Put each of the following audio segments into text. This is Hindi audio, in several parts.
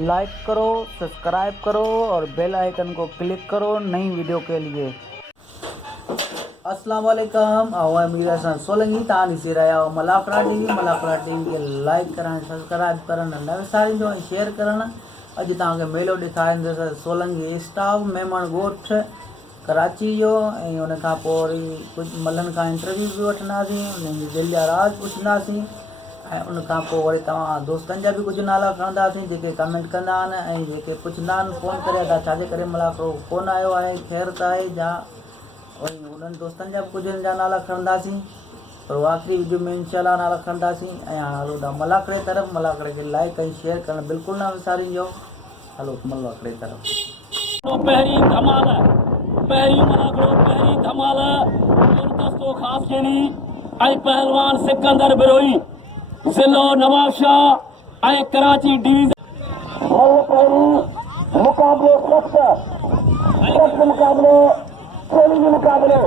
लाइक करो, सब्सक्राइब करो और बेल आइकन को क्लिक करो नई वीडियो के लिए। अस्सलाम वालेकुम, आवाज़ मीरा सन सोलंगी तानी से रहा हो मलाकड़ा टीवी के लाइक करना, सब्सक्राइब करना, नवे सारी जो शेयर करना। अज तक मेलो दिखाई सोलंगी स्टाफ मेहमान गोठ कराची जो उन कुछ मल्हन का इंटरव्यू भी वठंदासीं, उन्हनि जी दिल जा राज पुछंदासीं। उन वरी तव्हां दोस्तनि जा भी कुछ नाला खणंदासीं जेके कमेंट कंदा आहिनि जेके पुछंदा आहिनि फ़ोन करे त छाजे करे मलाकड़ो कोन आयो आहे, ख़ैर त आहे या वरी उन्हनि दोस्तनि जा कुझु जा नाला खणंदासीं। पर आख़िरी वीडियो में इंशाल्लाह नाला खणंदासीं। ऐं हाणे हलो था मलाकड़े तरफ़। मलाकड़े खे लाइक ऐं शेयर करणु बिल्कुलु न विसारिजो। हलो मलाकड़े तरफ़। पहिरीं धमाल मलाकड़ो पहिरीं धमाल गुलदस्तो ख़ासि केनी ऐं पहलवान सिकंदर बिरोई ज़िलो नवाबशाह ऐं कराची डिवीज़न मुक़ाबले सख़्त मुक़ाबले चैलेंज मुक़ाबले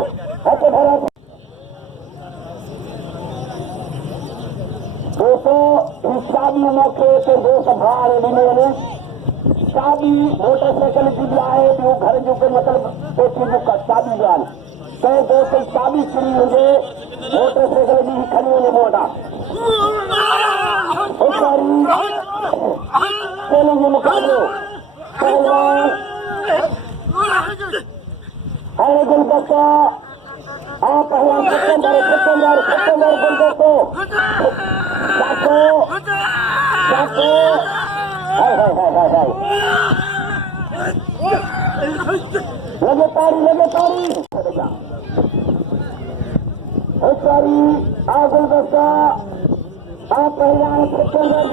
दोस्तों इस शादी मौके ते दोस्त भाउ ॾिनो वञे। शादी मोटरसाइकिल जी बि आहे, ॿियो घर जो कोई मतिलबु एतिरी जो शादी जो आहे। कंहिं दोस्त जी शादी किरी हुजे मोटरसाइकिल जी खणी वञे मूं वटां। चैलेंज मुक़ाबलो पहलवान हाणे गुलदस्तो पहलवान सिकंदर गुलदस्तो लगे तारी गुलदस्ता पहलवान सिकंदर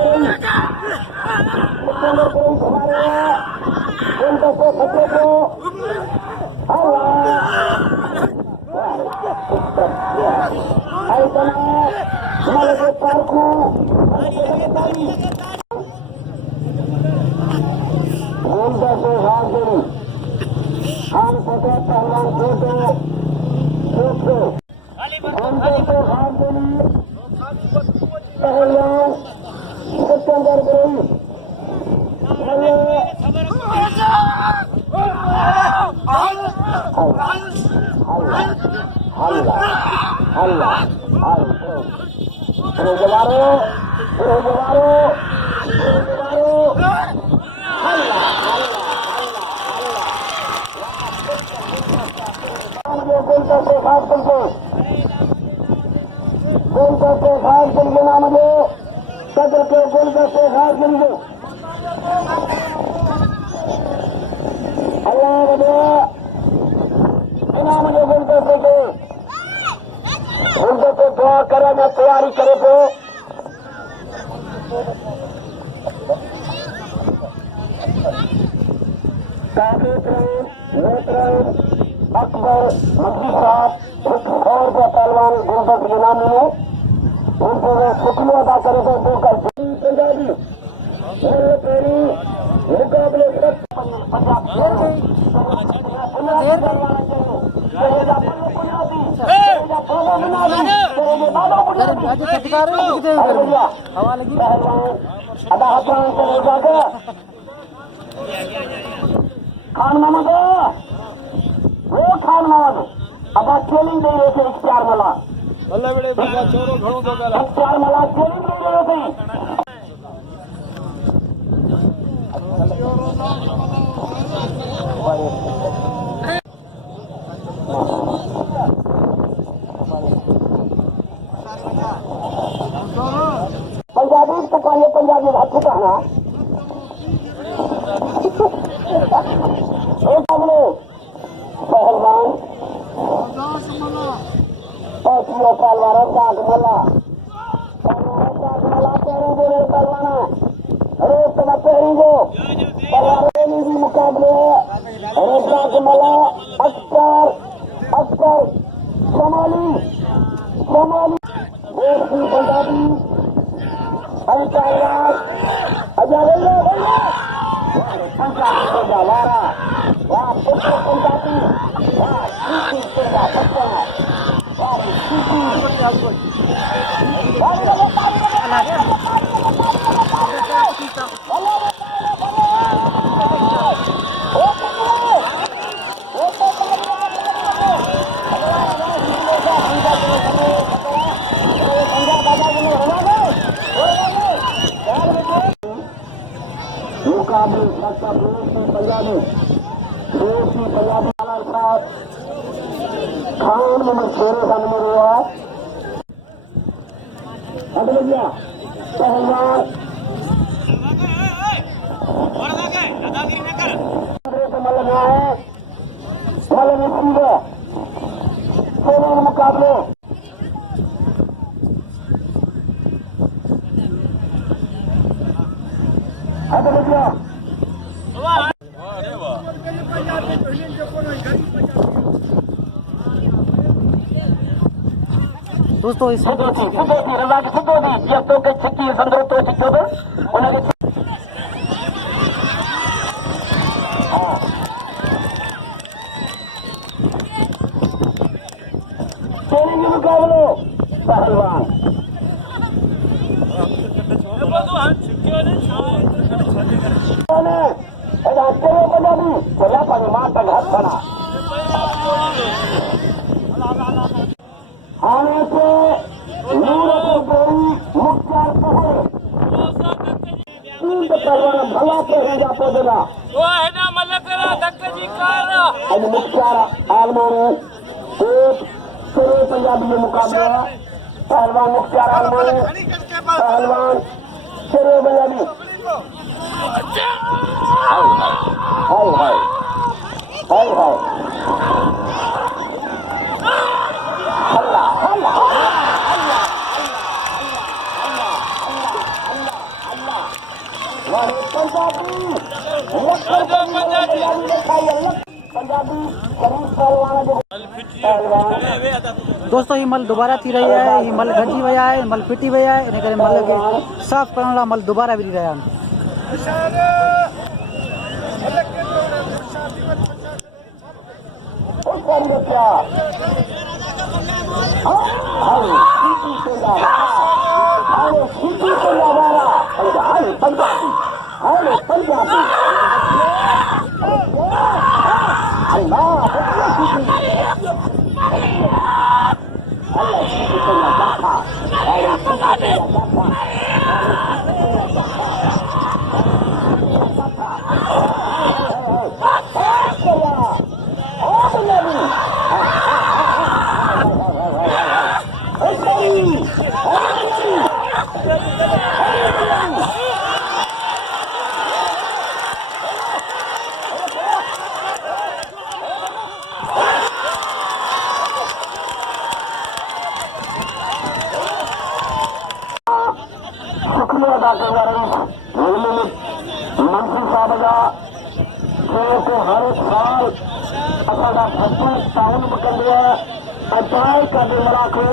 घुमारे गुलदस्तो खतरे को दुआ करे में तैयारी करे पियो। अकबर मस्जिद साहब और पहलवान गुलदस्त इनामी ने उनसे शुक्रिया अदा करे तो दो कर पंजाबी मुकाबले खान मोहम्मद अब चैलेंज दे रहे थे इख्तियार मला इख्तियार मला चैलेंज दे रहे थे। पंजाबी तो कहिए पंजाबी हाथ कहना पहलवान पहलवान साग मला पहलवाना रोज तब पहरी जो पहलवानी भी मुकाबले साग मला अक्सर सोमाली पंजाबी पहलवान पंजाबी मुकाबले सबका पंजाबी साहब खान नंबर 16 का नंबर हुआ भैया पहलवान मुकाबले भैया दोस्तों इस सिद्धोती रजा की सिद्धोती जब तो के छिक्की संदरो तो छिक्को उन्हें के मुकाबलो पहलवान पंजाबी चला पानी मार तक हाथ बना आने से मुख्तार पहल पहलवान भला पहरेगा पोदला अभी मुख्तार आलमानी एक शुरू पंजाबी में मुकाबला पहलवान मुख्तार आलमानी पहलवान शुरू पंजाबी हाय हाय हाय हाय अल्लाह अल्लाह दोस्तों ही मल दोबारा थी रही है ही मल घटी वया है मल फिटी वया है इन करे मल के साफ करण ला मल दोबारा भी रहा शुक्रिया अदा कर मंत्री साहब को हर एक साल असादा भरपूर ताउन कंदे अचाई कर मलाखो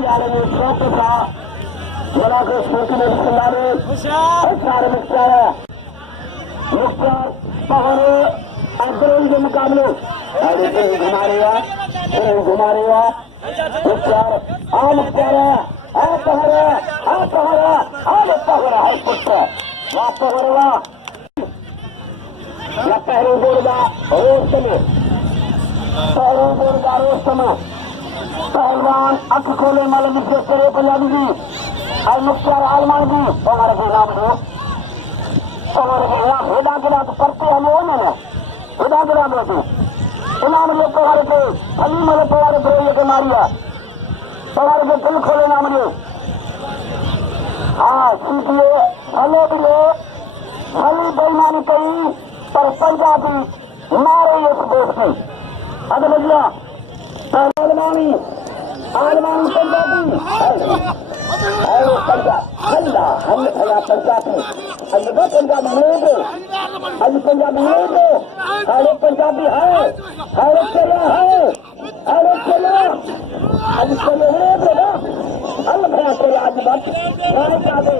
वाले में शौक था मलाखो शौक में खिलाने सारे मुख्तार पहर अग्रणी के मुकाबले घुमा रहे मुख्तार आ मुख्तार आ पहर आ पहर आ पहर है पुत्र वाह पहर वाह या पहरे बोर्डा रोज समय पहरे बोर्डा रोज समय पहलवान अख खोले माल निश्चय करे पंजाबी जी और मुख्तार आलमान जी हमारे के नाम दो हमारे के नाम हेडा के नाम करते हम वो ना हेडा के नाम लेते इनाम ले पहाड़ के फली मले पहाड़ पर ये के मारिया पहाड़ के दिल खोले नाम ले हाँ सीखिए भले भी ले भली बेईमानी कही पर पंजाबी मारे इस देश की अगर भैया आलमानी आलमानी पंजाबी अरे पंजाब हल्ला हमने भैया पंजाबी अरे पंजाबी ले दो अरे पंजाबी ले दो अरे पंजाबी है अरे चलो है अरे चलो अरे चलो ले दो ना अल्लाह भैया चलो आज बात राय का दे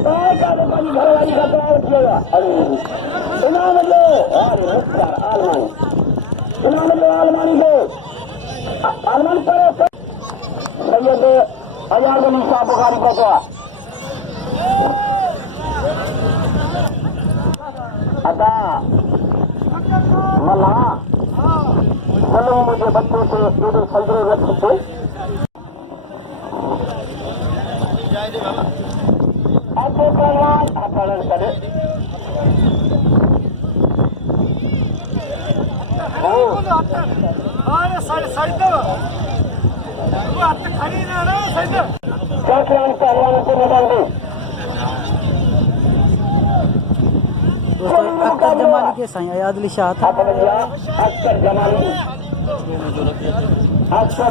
बड़ी घर वाली का तैयार किया अरे इनाम लो अरे मुख्तार आलमानी इनाम लो आलमानी को आलमानी पर सैयद अयार अली शाह बुखारी को अदा मल्ला चलो मुझे बच्चों से दो सलरे रख सकते ऐसे पहलवान अपहरण करे जाकरान पहलवानों को मैदान में दोस्तों अख्तर जमाली के साईं आदिल शाह था अख्तर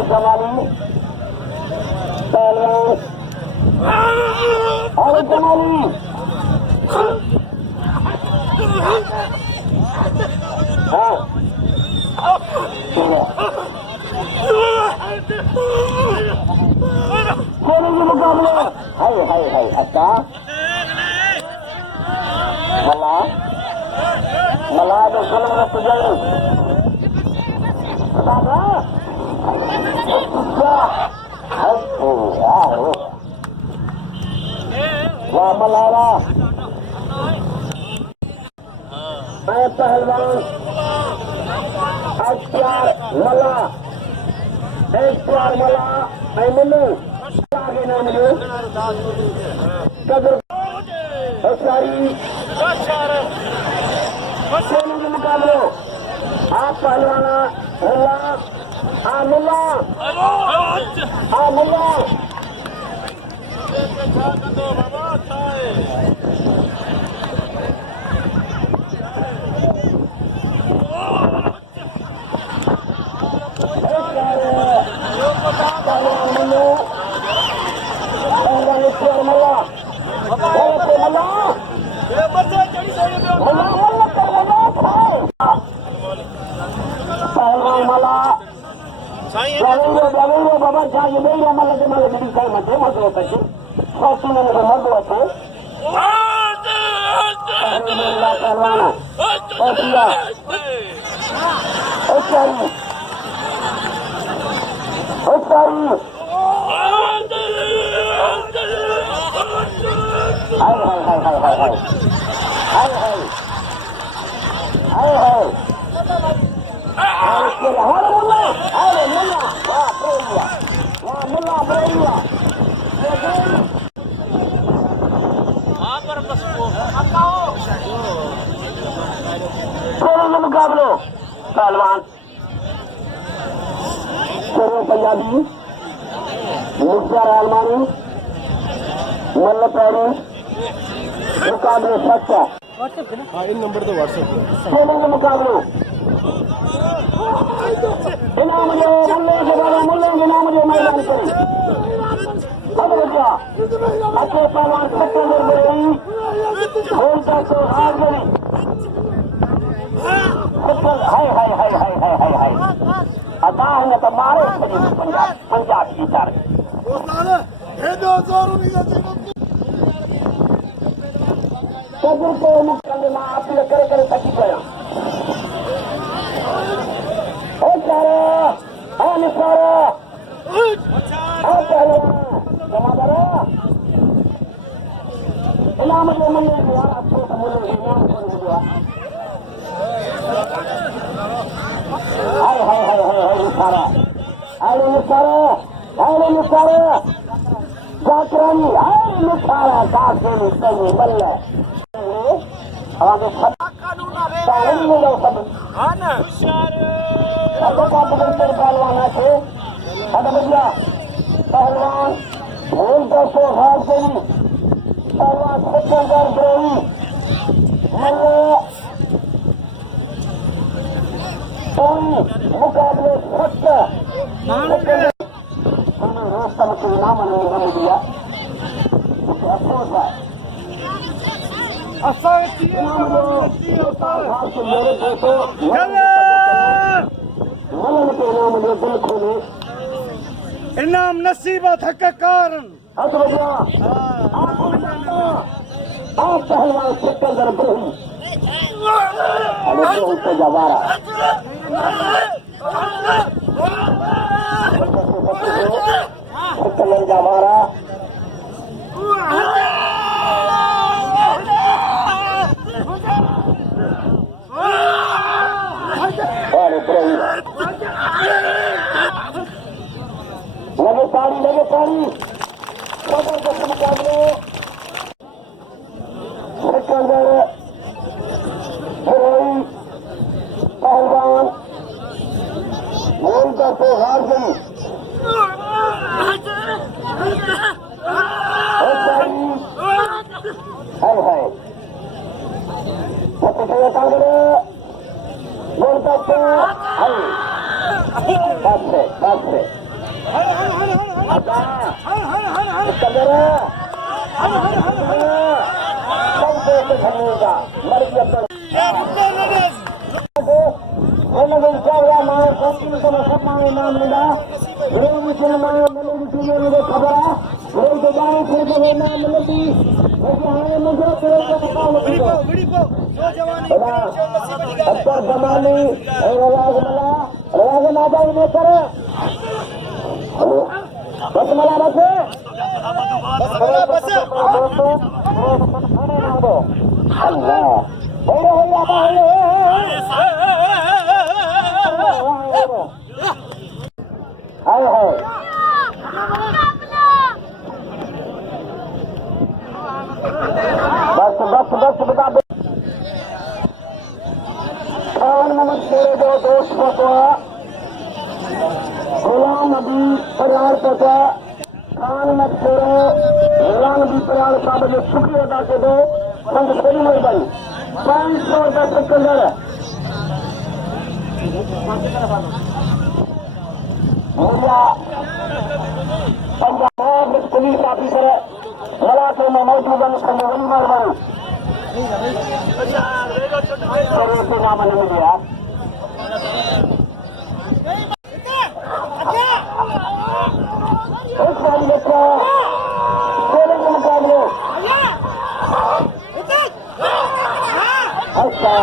जमाली पहलवान और जमाली हाँ कोने के मुकाबले हाय हाय हाय अच्छा मला तो कलम रख जाए दादा वाह मलाला मैं पहलवान अख्तियार मला मैं मुन्नू आगे नाम लो कदर सारी सोने के मुकाबले आप पहलवाना मुल्ला मुल्ला बाबा चाहिए नहीं मला ते मला किती काय म्हणते मग होतं सासून मग होतं पहलवाना ओसिया ओसाई ओसाई हाय हाय हाय हाय हाय हाय हाय हाय हाय हाय मुल्ला वाह मुल्ला प्रेमिया कोने मुकाबले पहलवान शेरों पंजाबी मुख्तार आलमानी मल्ल पैरी मुकाबले सच्चा इन नंबर तो व्हाट्सएप कोने के मुकाबले इनाम जो मुल्ले इनाम जो मैदान पर अब बच्चा अच्छे पहलवान सत्तर में गई बोलता तो हार गई हाय हाय हाय हाय हाय हाय हाय अदा है तो मारे पंजाब की तार को मुकाबले में आप करे सकी गया इनाम जो मिले यार अच्छे तो मिले इनाम को मिला हाय हाय हाय हाय हाय सारा जाकरानी हाय सारा कासे नहीं बल्ले आगे सब कानून में जाओ सब हां ना अब का बगल पहलवान है अब भैया पहलवान भूल का सो हाथ गई पहलवान सत्तर कर गई मल्ला मुकाबले सत्तर रोस्तम के नाम ने दिया अफसोस है मेरे देखो दिल खोले इनाम नसीबा थक कारण आप पहलवान सिकंदर ब्रही से जवारा सिकंदर जवारा लगे पानी जबरदस्त मुकाबले सिकंदर से गार्जियन हाय हाय पत्ते तांगड़े बोल सकते हाय बस से कदरा सब से धन्यवाद मर गया नाम लेगा मुझे खबर है नाम मिलेगी अक्सर जमानी राजा इन्हें करे बस मला रखे अल्लाह हाय हाय बस बता दो मोहम्मद तेरे जो दोस्त को गुलाम नबी परिवार पहुंचा खान मत छोड़ो गुलाम नबी परिवार साहब जो शुक्रिया अदा कर दो संत बड़ी मेहरबानी 500 रुपये तक अंदर पंजाब पुलिस ऑफिसर मलाटे में मौजूद बड़ी मेहरबानी नाम नहीं मिला एक सारी बच्चा खेलने के मुकाबले अच्छा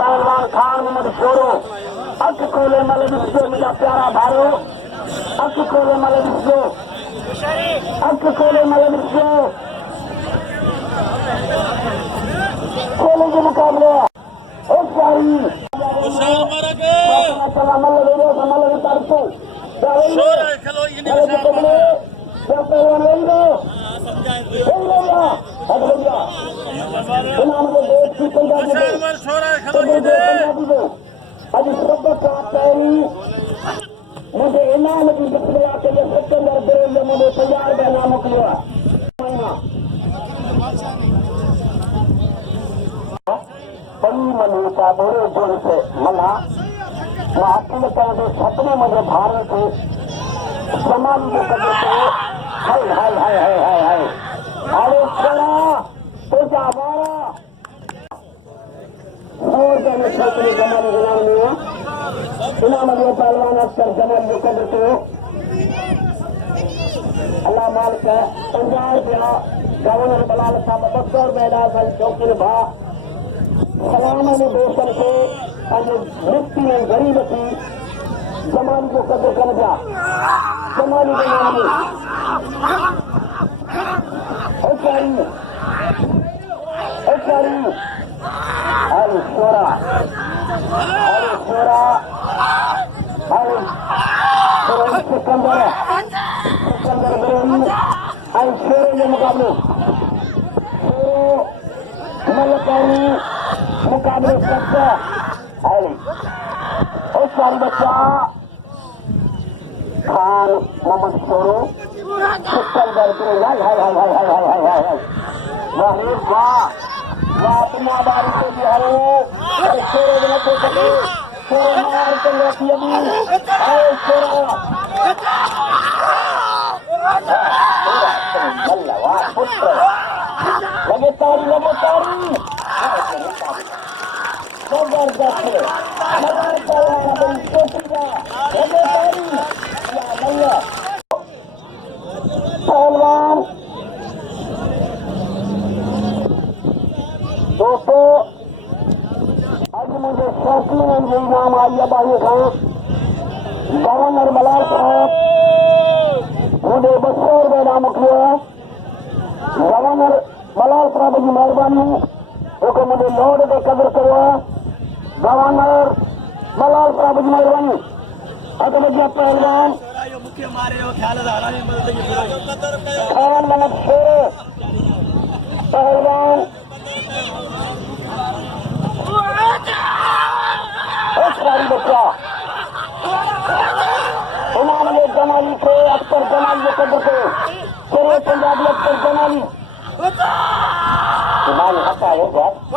पहलवान खान मोहम्मद छोड़ो अख खोले मल विश्व मेरा प्यारा भारो अख खोले मल विश्व अख खोले मल विश्व खोले के मुकाबले एक सारी मल उतारते अभी सब पैरी मुझे इनाम की प्रक्रिया के लिए सितंबर 2 में मुझे तैयार का नाम मोकलिया बड़ी मनुष्य मेरे जोड़ से मना मैं अकेले कहते सपने मुझे भारे थे समाज के करते थे हाय हाय हाय हाय हाय हाय अरे छोड़ा तो क्या हमारा और कहने छोटे जमाने गुलाम में इनाम अगले पहलवान अक्सर जमाल जो कर देते हो अल्लाह मालिक है 50 रुपया गवर्नर बलाल साहब 200 मैदान साल चौकी भा सलाम ने दोस्तों से आज मुक्ति में गरीब थी जमान को कदर कर दिया जमानी के नाम में अरे छोरा सिकंदर अरे शेरों के मुकाबले मलकारी मुकाबले सकता अरे और सारी बच्चा खान मोहम्मद छोरो सिकंदर हाय हाय हाय हाय हाय हाय हाय हाय वाह वाह दुनिया बारी से भी है शेरों में तो सके शेरों मार के रखी अभी अरे शेरों अल्लाह वाह पुत्र लगे तारी जबरदस्त मगर चला बड़ी कोशिश लगे तारी या भैया पहलवान दोस्तों आज मुझे शौकीन इंजरी नाम आई अबाही खान गवर्नर मलाल साहब मुझे 200 रुपये नाम किया गवर्नर मलाल साहब की मेहरबानी जो मुझे लौट के कदर करवा गवर्नर मलाल साहब की मेहरबानी अगर बच्चा पहलवान खान मोहम्मद शेर पहलवान सारी बच्चा इमाम जमाली को अख्तर जमाली के कदर को तेरे पंजाबी अख्तर जमाली इमाम हटा है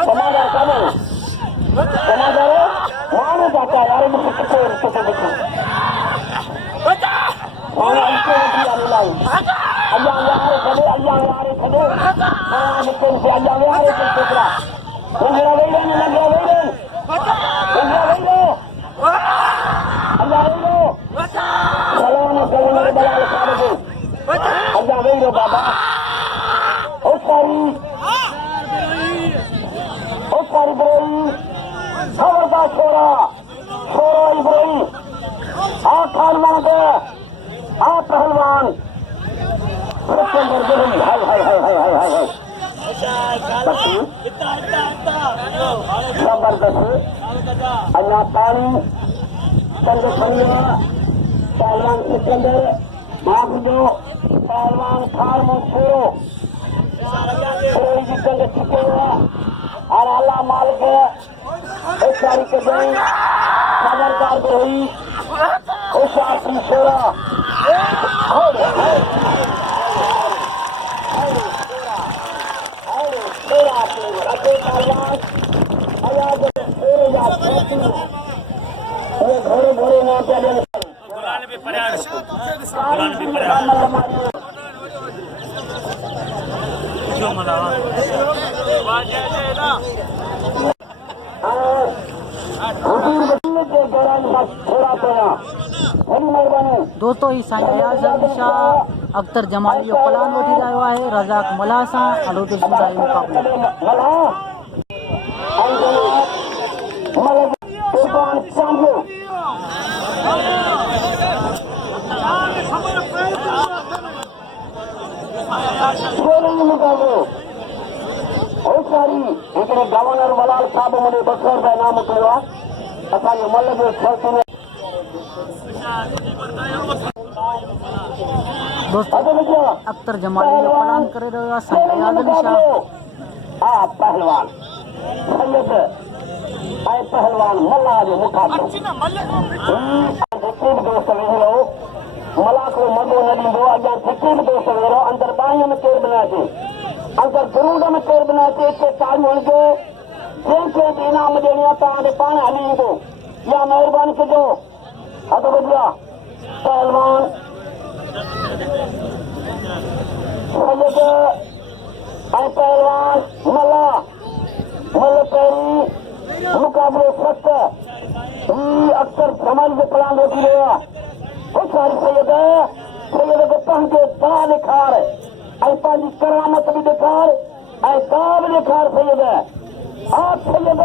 समाजा समाजा मानो जाता है यार मुझे कितने रिश्ते देखो मानो इनके आने लाई अल्लाह यार खड़े अल्लाह यार खड़े मानो मुझे से अल्लाह यार के टुकड़ा मेरा वेले ने लगा वेले मेरा वेले अल्लाह वेले सलाम गवर्नर बलाल साहब को अल्लाह वेले बाबा ओ सारी बरोई खबरदार छोरा छोरा इब्राहिम आ खान मांगे आ पहलवान हाय हाय हाय हाय हाय हाय हाय जबरदस्त अल्लाह पानी चंद पंजा पहलवान सिकंदर माफजो पहलवान खार मोरो की जंग छिपे हुआ और अल्लाह मालिक एक तारीख के दिन खबरदार हुई होशियार की शेरा घोड़े घोड़े ना पहले दोस्तों ही साईं अयाज़ अली शाह अख्तर जमाली जो प्लान वठी रहियो आहे रज़ाक मल्हार सां अलोटो सुधाई मुक़ाबिलो सारी हिकिड़े गवर्नर मलाल साहब मुझे 200 रुपया इनाम मोकिलियो आहे असांजो मल जो छह दोस्तों अख्तर जमाली जो प्लान करे रहियो आहे साईं अयाज़ अली शाह हा पहलवान सैयद ऐं पहलवान मल्ला जो मुक़ाबिलो जेके बि दोस्त वेही रहो मला को मज़ो न ॾींदो अॻियां जेके बि दोस्त वेही रहो अंदरि बाईअ में केरु बि न अचे अंदरि ग्रूड में केरु बि न अचे हिते ताड़ियूं हणिजो जंहिंखे बि इनाम ॾियणी आहे तव्हां ॾे पाण हली ईंदो इहा महिरबानी कजो हथ वॼा पहलवान सैयद ऐं पहलवान मल्ला मल पहिरीं मुक़ाबिलो सत ही अख्तर जमाल जो प्लान वठी रहियो आहे होशियार सैयद सैयद खे पंहिंजो दा ॾेखार ऐं पंहिंजी करामत बि ॾेखार ऐं दा बि ॾेखार सैयद आ सैयद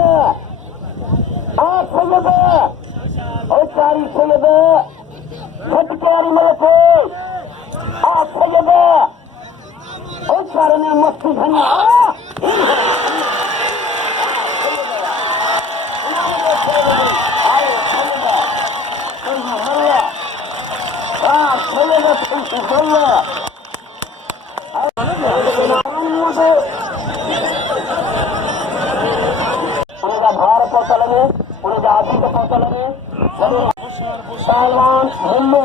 होशियारी सैयद झटके वारी मलक आ सैयद होशियार में मस्ती खणी उनका भार पहुंचल में उनका आदि को पहुंचल में पहलवान मुल्लू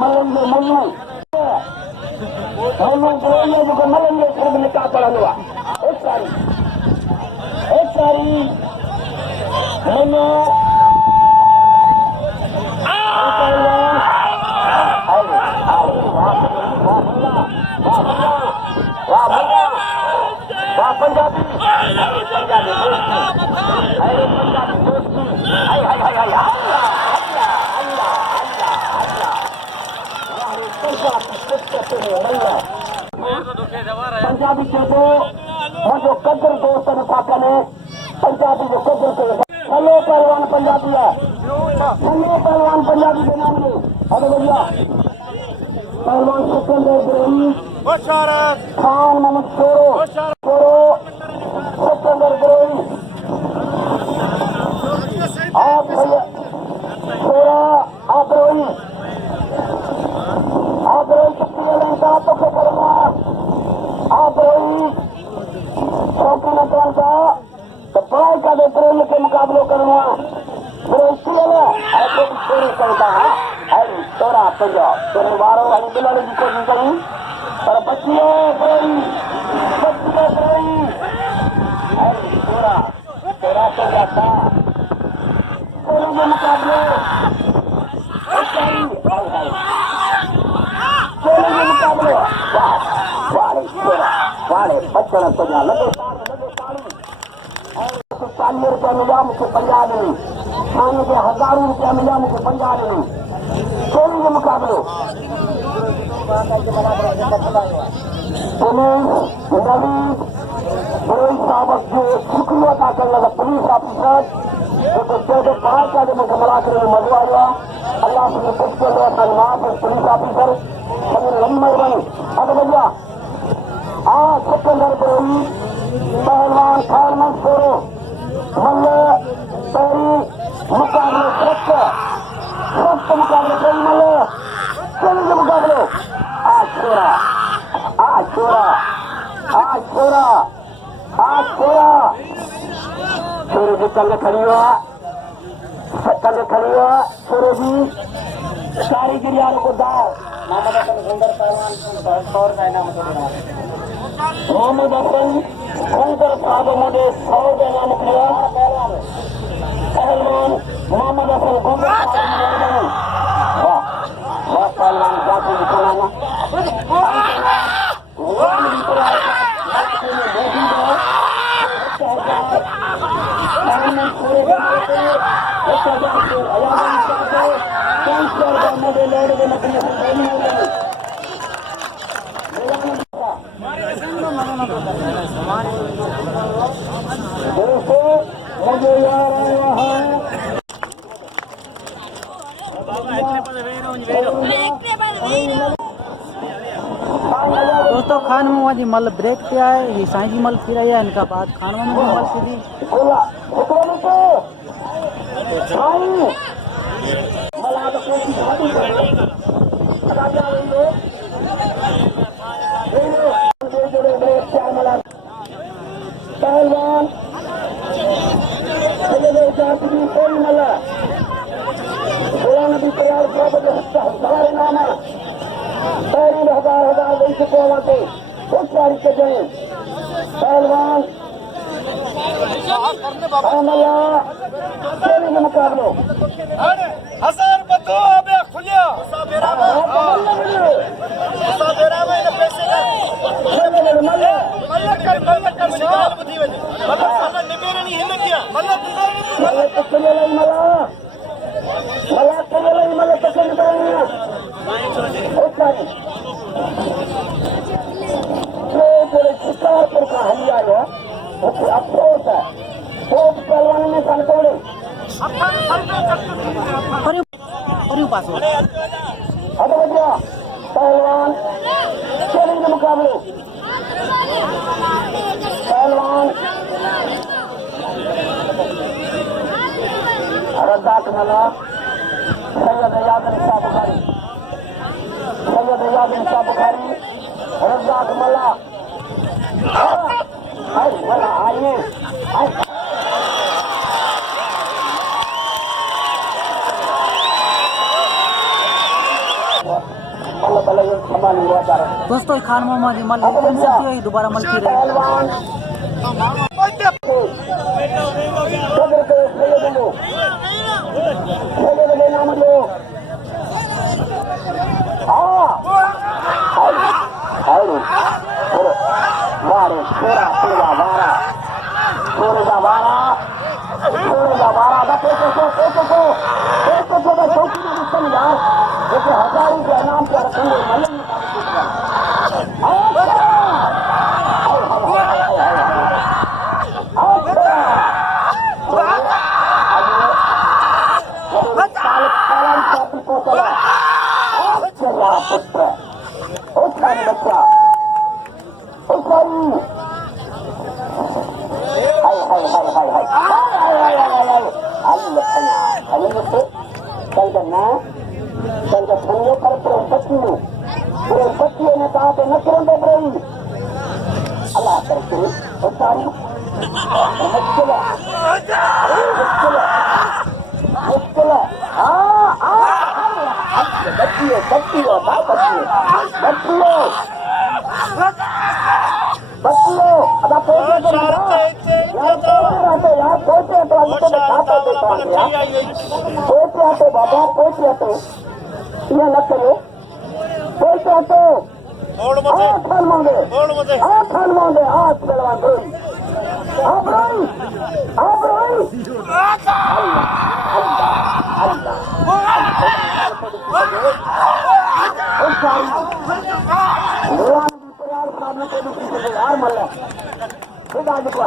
मलंगे मुल्लू मुल्लू गिरोइए जो मलंगे सिर्फ निकाह पढ़ंदो आहे एक सारी मुल्लू पंजाबी पंजाबी चइबो मुंहिंजो कदर दोस्त नथा कनि पंजाबी जो कदर कयो हलो पहलवान पंजाबी आहे हलो पहलवान पंजाबी के नाम में हलो भैया पहलवान सिकंदर इब्राहिम खान मोहम्मद शेरो सिकंदर इब्राहिम आप थोड़ा आप रोई कितनी अलग का तो क्या करूंगा आप रोई शौकीन अकरम का तो पढ़ाई का दे प्रेम के मुकाबले करूंगा फिर इसलिए ऐसे भी चोरी करता है अरे तोरा पंजाब तेरे बारों वाली दिलाने की कोशिश करी पर बच्चियों प्रेमी अरे तोरा तेरा तो जाता चोरी के मुकाबले चोरी के मुकाबले वाड़े बच्चों तो जा लगे ₹40 मिला मुझे 50 नहीं खाने के ₹1000 मिला मुझे 50 नहीं चोरी के मुकाबले पुलिस नवीन बड़ोई साहब जो शुक्रिया अदा करने लगा पुलिस ऑफिसर जो बाहर का जो मुझे मुलाकात में मजा आया अल्लाह से कुछ कर रहा था नमाज पुलिस ऑफिसर सभी नंबर बनी अब भैया आज सिकंदर बड़ोई पहलवान खानमन छोड़ो मल्ल पैरी मुकाबले सख्त मुकाबले कई मल्ल चोरी के मुकाबले आज छोरा छोरे जी कंग खड़ी हुआ छोरे जी सारी गिरियारों को दाव मोहम्मद हसन सुंदर पहलवान का इनाम मोहम्मद हसन सुंदर साहब मुझे 100 का इनाम किया पहलवान मोहम्मद हसन सुंदर वाह पहलवान जाति दिखाना मुझे यार दोस्तों खान में जी मल ब्रेक पे आए ही साईं जी मल फिर आया इनका बाद खान में मल सीधी पहलवान कोई मला भी तैयार हमारे नाम है पहली हजार दे चुके होते उस तारीख के जाए पहलवान चोरी के मुकाबलों हजार बतो अबे खुलिया शिकारपुर का हलिया है उससे अफसोस है खूब पहलवान में कंट्रोल पास हो अब भैया पहलवान चोरी के मुकाबले पहलवान रद्दाक मला सैयद यादन शाह बुखारी रद्दाक मला आइए दोस्तों खान मोहम्मद मल दोबारा मल फिर हजारों के इनाम पर रखेंगे बच्चा ते नकरन दे ब्रोई अल्लाह करे और सारी मुश्किल है मुश्किल है बच्चियों बच्चियों बच्चियों बच्चियों अब आप पहुंचे तो यार पहुंचे तो हमको दिखाते देता हूँ यार पहुंचे तो बाबा पहुंचे तो ये न करो पहुंचे तो खान मांगे खान मांगे आज पहलवान रोई आप रोई अल्लाह यार मल्ला गुलदस्ता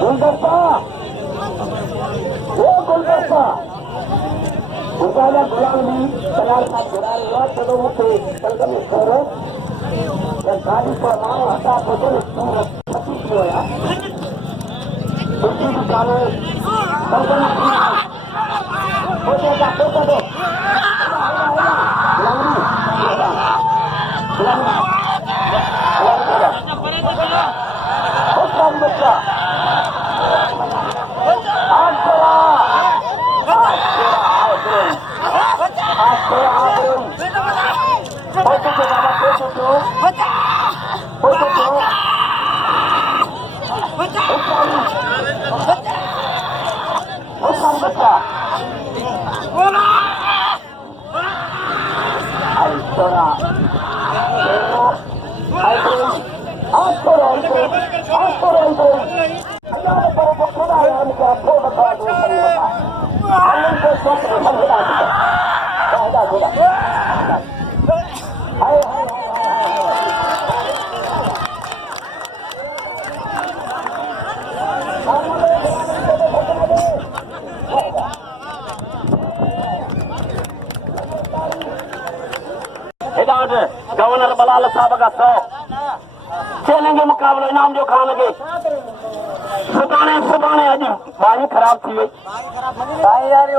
गुलदस्ता वो गुलदस्ता गुलदादा गुलामी तैयार का गिरा रहा चलो मुझे संगम करो गाड़ी पर मारो हटा बोझ होया उसी दुकानों संगम फोटो दो बच्चा गवर्नर बलाल साहब का 100 चलेंगे मुकाबले इनाम जो खाने सुबाने अज बाई खराब थी वही यार